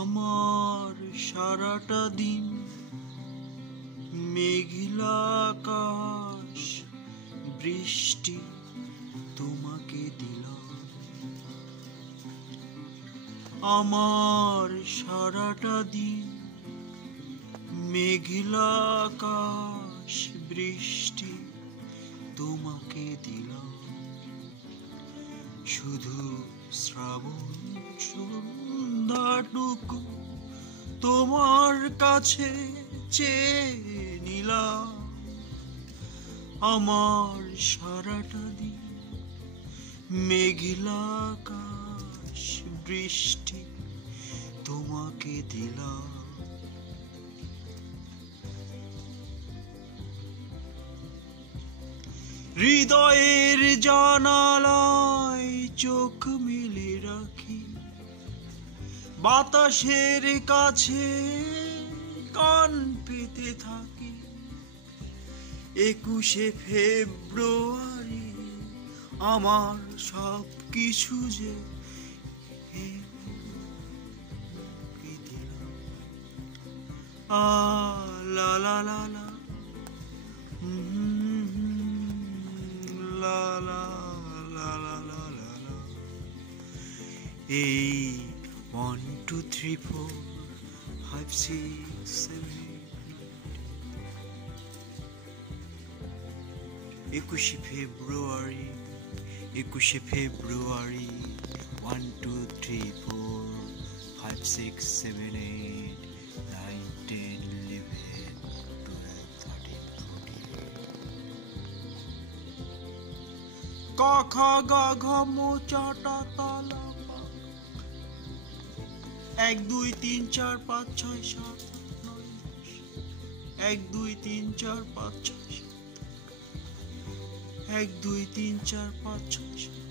আমার সারাটা দিন মেঘলা আকাশ বৃষ্টি তোমাকে দিলাম। আমার সারাটা দিন মেঘলা আকাশ বৃষ্টি তোমাকে দিলাম। শুধু শ্রাবণ সন্ধ্যাটুকু তোমার কাছে চেয়ে নিলাম। আমার সারাটা দিন মেঘলা আকাশ বৃষ্টি তোমাকে দিলাম। হৃদয়ের জানালায় চোখ মেলে রাখি, বাতাসের কাছে কান পেতে থাকি। 21শে ফেব্রুয়ারি আমার সব কিছু যে দিলাম। লা লা লা লা la la la la la la la. Hey, 1 2 3 4 5 6 7 8. 21শে ফেব্রুয়ারি 21শে ফেব্রুয়ারি 1 2 3 4 5 6 7 8 9 10 11 12 13 14. কা খা গা ঘা মো চাটা তালা 1 2 3 4 5 6 7 8 9 1 2 3 4 5 6 7 1 2 3 4 5 6 7